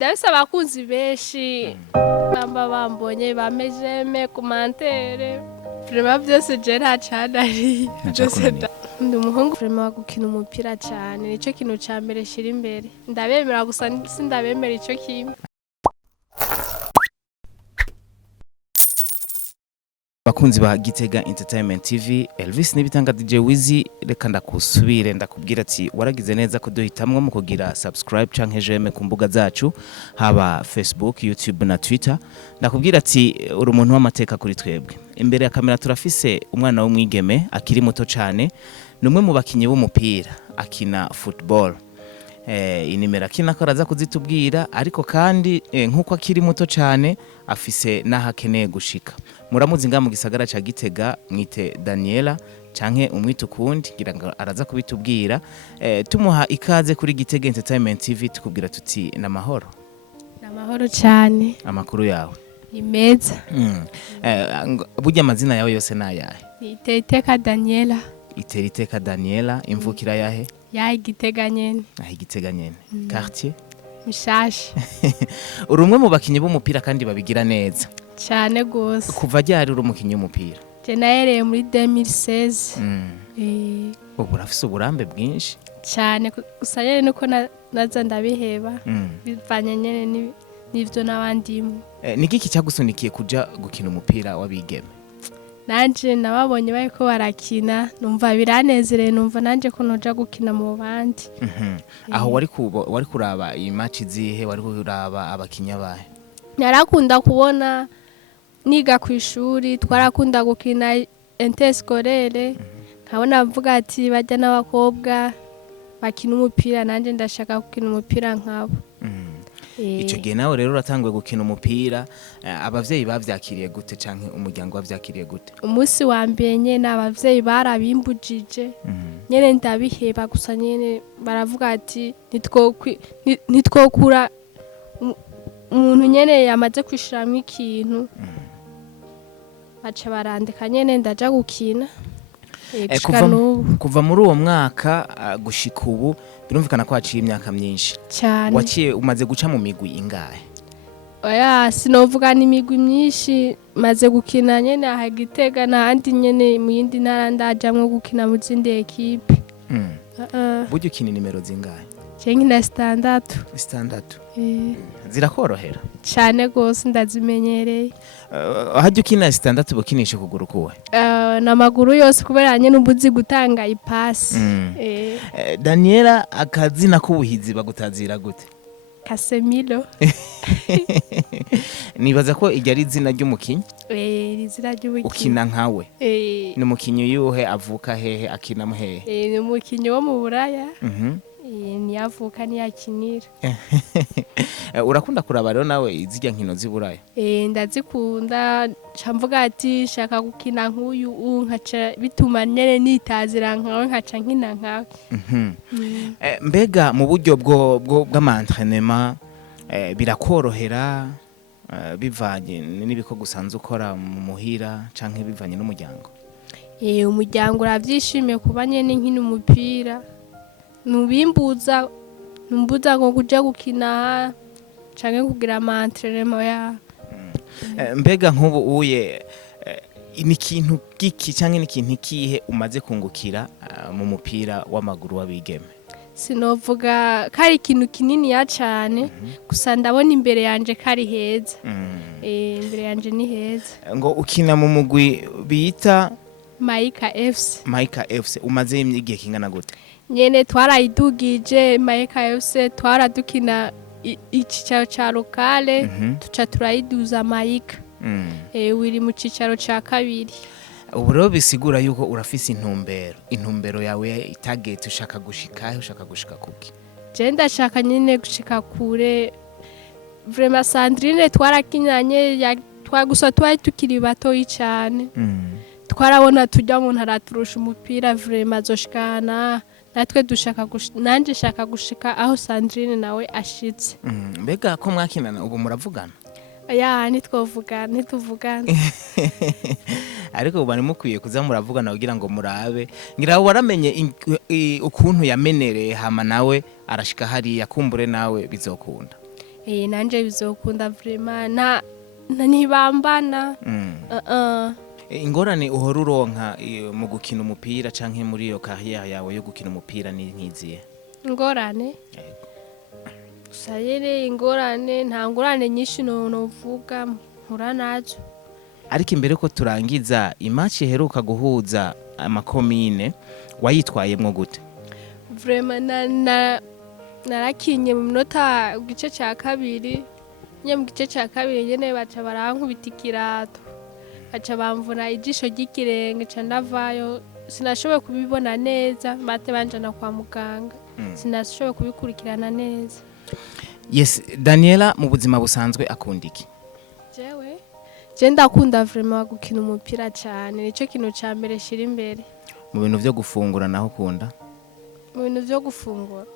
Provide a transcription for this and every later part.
Ndabise abakunzi benshi bamba bambonye bamejeme commentaire vraiment byose je nta canari byose ndi umuhungu vraiment gukina umupira cyane nico kintu ca mbere shira imbere ndabemera gusa sindabemera ico kimwe. Bakunzi ba Gitega Entertainment TV, Elvis nibitanga DJ Wizi, reka ndakusubire ndakubwira ati waragize neza ko duhitamwe mu kugira subscribe canke j'aime ku mbuga zacu haba Facebook, YouTube na Twitter. Ndakubwira ati uri umuntu w'amateka kuri twebwe. Imbere ya kamera turafise umwana w'umwigeme akiri muto cyane, numwe mu bakinyi b'umupira akina football. Inimero akina ko araza kuzitubwira ariko kandi nkuko akiri muto cyane afise nahakeneye gushika. Muramuzi nga mu gisagara ca Gitega mwite Daniella canke umwite ukundi ngira ngo araza kubitubwira. Tumuha ikaze kuri Gitega Entertainment TV tukubwira tuti namahoro. Namahoro cyane. Amakuru yawe ni meza. Burya amazina yawe yose nayahe? ITERITEKA Daniella. ITERITEKA Daniella, imvukira yahe? Ya GITEGA-Ent. GITEGA-Ent. Quartier? Mushasha. Uri umwe mu bakinyi b'umupira kandi babigira neza. Cyane gose. Kuva ryari uri umukinyi w'umupira? Je nahereye muri 2016. Ubu urafise uburambe bwinshi? Cyane gusa nyene nuko naza ndabiheba. Bivanye nyene n'ivyo nabandimo. Nigiki cyagusunikiye kuja gukina umupira w'abigeme? Nanje nababonye bariko barakina numva biranezereye numva nanje ko noja gukina mu bandi. Aho wari kuraba iyi match zihe wari kuraba abakinya bahe? Narakunda kubona niga ku ishuri twarakunda gukina interscolaire nkabona mvuga ati bajya n'abakobwa bakina umupira nanje ndashaka gukina umupira nkabo. Ico gihe nawe rero uratangwe gukina umupira, abavyeyi bavyakiriye gute canke umuryango wavyakiriye gute? Umunsi wa mbere nyene abavyeyi barabimbujije nyene ndabiheba gusa nyene baravuga ati nitwokura umuntu nyene yamaze kwishiramwo ikintu baca barandika nyene ndaja gukina. Kuva muri uwo mwaka gushika ubu birumvikana ko haciye imyaka myinshi cyane. Waciye umaze guca mu migwi ingahe? Oya sinovuga n'imigwi myinshi maze gukina nyene aha Gitega n'ahandi nyene mu yindi ntara ndajamwo gukina mu zindi ekipe. Buryo ukina nimero zingahe? Cengi na standatu. Standatu. Zirakorohera? Cyane gose ndazimenyereye. Hajya ukina standatu bukinisha kuguru kuwe? Namaguru yose kubera nyene umbuzi gutanga ipasi. Daniella akazina k'ubuhizi bagutazira gute? Casemiro. Nibaza ko iryo ari izina ry'umukinyi? Izina ry'umukinyi. Ukina nkawe? Ni umukinyi yuhe avuka hehe akina mu hehe? Ni umukinyi wo mu Buraya. Niyavuka niyakinira. Urakunda kuraba rero nawe izijya nkino z'Iburaya? Ndazikunda camvuga ati shaka gukina nk'uyu nkaca bituma nyene nitazira nkawe nkaca nkina nkawe. Mbega mu buryo bw'amantrenema birakorohera bivanye n'ibiko gusanzwe ukora mu muhira canke bivanye n'umuryango? Umuryango uravyishimiye kuba nyene nkina umupira. Numbuza ngo kuja gukina canke kugira amantrenema ya. Mbega nk'ubu uye ni ikintu giki canke ni ikintu kihe umaze kungukira mu mupira w'amaguru w'abigeme? Sinovuga kari ikintu kinini ya cane gusa ndabona imbere yanje kari heza. Imbere yanje ni heza. Ngo ukina mu mugwi bita Maika FC. Maika FC umaze igihe kingana gute? Nyene twarayidugije Maika FC twaradukina icicaro ca lokale tuca turayiduza Maika. Wiri mu cicaro ca kabiri. Ubu rero bisigura yuko urafise intumbero yawe target ushaka gushika kuki? Je ndashaka nyene gushika kure. Vraiment Sandrine twarakinyanye twagusa twari tukiri bato cyane. Twarabona tujya mu ntara turusha umupira vraiment zoshikana natwe dushaka nanje shaka gushika aho Sandrine nawe ashitse. Mbega ko mwakinana ubu muravugana? Ntituvugana. Ariko ubu mukwiye kuza muravugana kugira ngo murabe ngira waramenye ukuntu yamenereye hama nawe arashika hariya kumbure nawe bizokunda. nanje bizokunda vraiment ntibambana. Ingorane uhora uronka mu gukina umupira canke muri iyo carrière yawe yo gukina umupira ni nkiziye? Ingorane sayere ingorane nta ngorane nyinshi novuga mpura nazo. Ariko imbere ko turangiza imatch iheruka guhuza amakomine wayitwayemwo gute? Vraiment narakinye mu minota gice cya kabiri, mu gice cya kabiri nyene baca barankubita ikirato, baca bamvuna ijisho ry'ikirenge ca ndavayo, sinashoboye kubibona neza, bate banjana kwa muganga, sinashoboye kubikurikirana neza. Yes, Daniella mu buzima busanzwe akunda iki? Je ndakunda vraiment gukina umupira cyane, nico kintu ca mbere shira imbere. Mu bintu vyo gufungura naho ukunda? Mu bintu vyo gufungura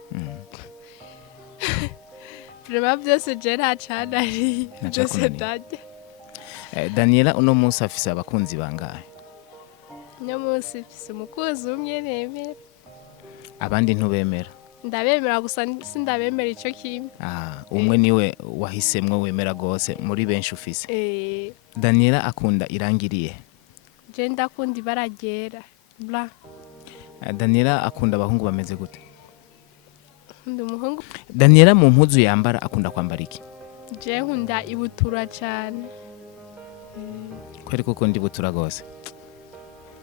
vraiment byose je ntacanari byose ndajya. Daniella uno munsi afise abakunzi bangahe? Uno munsi afise umukunzi umwe nemera. Abandi ntubemera? Ndabemera gusa sindabemera ico kimwe. Umwe niwe wahisemwe wemera gose muri benshi ufise. Daniella akunda irangiriye? Je ndakunda ibara ryera blanc. Daniella akunda abahungu bameze gute? Umuhungu. Daniella mu mpuzu yambara akunda kwambara iki? Je nkunda ibutura cyane. Kweri koko ndi butura gose?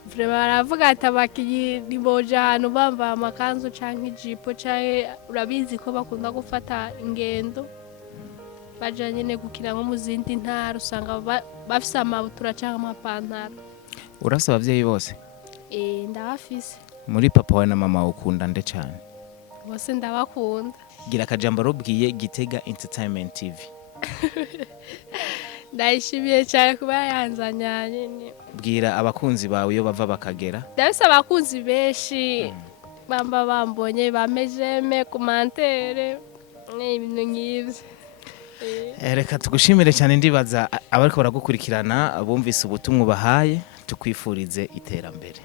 Vraiment baravuga ati abakinyi niboja ahantu bambaye amakanzu canke ijipo canke urabizi ko bakunda gufata ingendo baja nyene gukina nko mu zindi ntara, usanga bafise amabutura canke amapantaro. Urafise abavyeyi bose? Ndabafise. Muri papa wawe na mama ukunda nde cane? Bose ndabakunda. Gira akajambo robwiye GITEGA-Ent TV. Ndayishimiye cyane kuba yanzanya nyine. Bwira abakunzi bawe iyo bava bakagera. Ndabise abakunzi benshi bamba bambonye bamejeme commentaire n'ibintu nk'ivyo. Reka tugushimire cyane, ndibaza abariko baragukurikirana bumvise ubutumwa bahaye, tukwifurize iterambere.